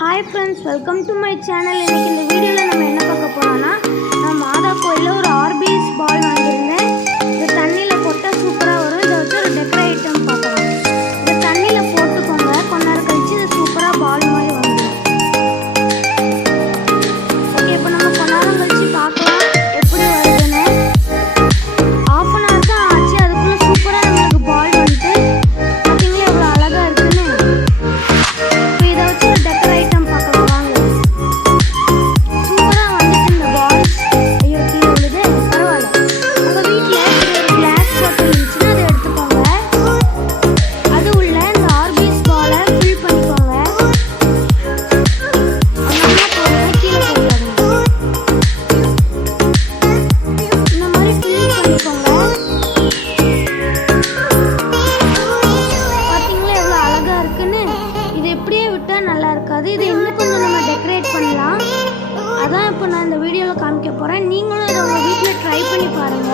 Hi friends, welcome to my channel. இன்னைக்கு இந்த வீடியோல நம்ம என்ன பார்க்க போறோம்னா நான் மாதா கோயில்ல ஒரு RBS பால் வாங்கியிருந்தேன். இது தண்ணில போட்டா சூப்பரா வரும். இத வச்சு ஒரு டெக்கரேட் ஐட்டம் பார்க்கலாம். இத தண்ணில போட்டுக்கோங்க. கொஞ்ச நேரம் கழிச்சு இது சூப்பரா பால் மாதிரி வந்துரும். ஓகே, இப்போ நம்ம கொஞ்ச நேரம் கழிச்சு பார்க்கலாம் எப்படி வருதுன்னு. ½ an hour தான் ஆச்சு. அதுக்குள்ள சூப்பரா நமக்கு பால் வந்துட்டு பாத்தீங்களா எவ்வளவு அழகா இருக்குன்னு. இப்போ இத வச்சு ஒரு டெக்கரேட் ஐட்டம் பார்க்கலாம் வாங்க. சூப்பரா வந்துட்டு இந்த பால். ஐயோ கீழே விழுது. பரவாயில்ல. உங்க வீட்ல ஒரு கிளாஸ் பாட்டில் இருந்துச்சுன்னா அதை எடுத்துக்கோங்க. அது உள்ள இந்த ஆர்பிஎஸ் பாலை ஃபில் பண்ணிக்கோங்க. அங்கங்க போடுங்க, கீழே போடாதீங்க. இந்த மாதிரி ஃபில் பண்ணிக்கோங்க. பாத்தீங்களா எவ்வளவு அழகா இருக்குன்னு. இது எப்படியே விட்டா நல்லா இருக்காது. இது இன்னும் கொஞ்சம் நம்ம டெக்கரேட் பண்ணலாம். அதான் இப்போ நான் இந்த வீடியோவில் காமிக்க போறேன். நீங்களும் இதை உங்க வீட்டில் ட்ரை பண்ணி பாருங்க.